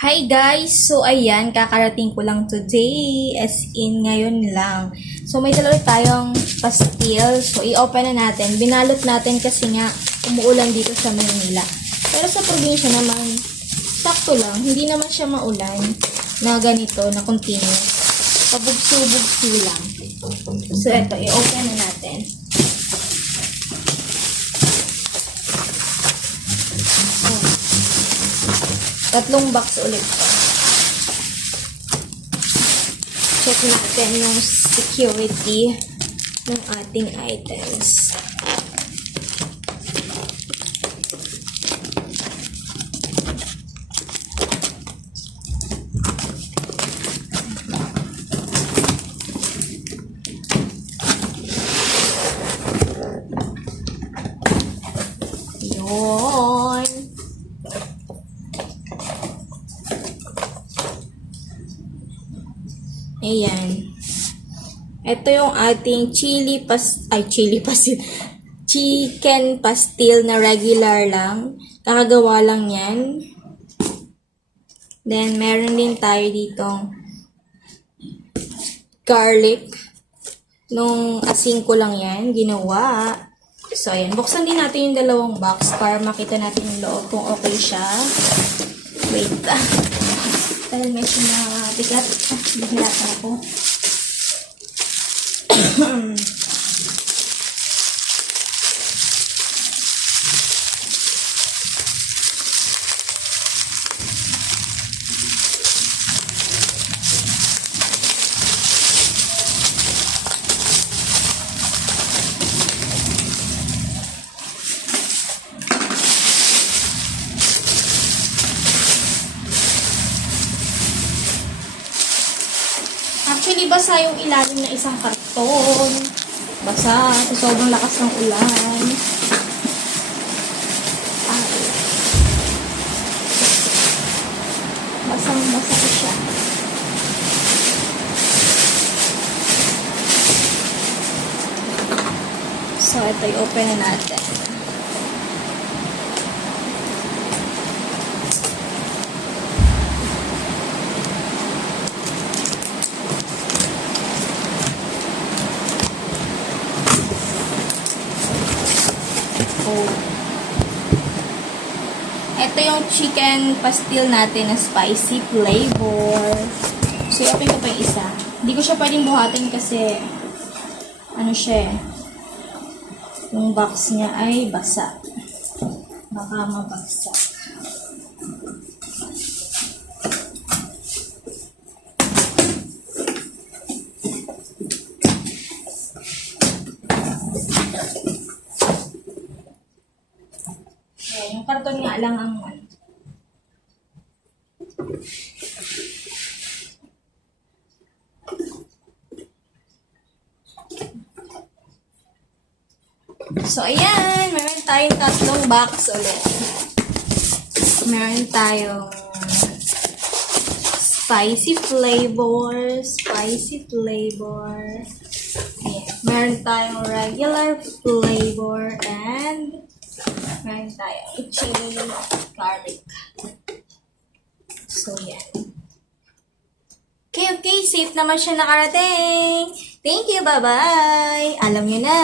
Hi guys! So ayan, kakarating ko lang today, as in ngayon lang. So may dalawa tayong pastil. So i-open na natin. Binalot natin kasi nga umuulan dito sa Manila. Pero sa probinsya naman, sakto lang. Hindi naman siya maulan na ganito, na continuous. Pabugso-bugso lang. So eto, i-open na natin. Tatlong box ulit to. Check natin yung security ng ating items. Yun. Ayan. Ito yung ating chicken pastil na regular lang. Kakagawa lang yan. Then, meron din tayo ditong garlic. Nung asin ko lang yan, ginawa. So, ayan. Buksan din natin yung dalawang box para makita natin yung loob kung okay siya. Wait. Dahil medyo bigat. Bihilata ako. Actually, basa yung ilalim na isang karton. Basa sa sobrang lakas ng ulan. Basang-basa siya. So, ito i-open na natin. Ito yung chicken pastil natin na spicy flavor. So, i-open ko pa yung isa. Hindi ko siya pwedeng buhatin kasi ano siya eh. Yung box niya ay basa. Baka mabagsak. Yung karton nga lang ang ano. So, ayan. Meron tayong tatlong box ulit. Meron tayong spicy flavor. Ayan. Meron tayong regular flavor. And meron tayong chili garlic. So, yan. Okay. Safe naman siya nakarating. Thank you. Bye-bye. Alam nyo na.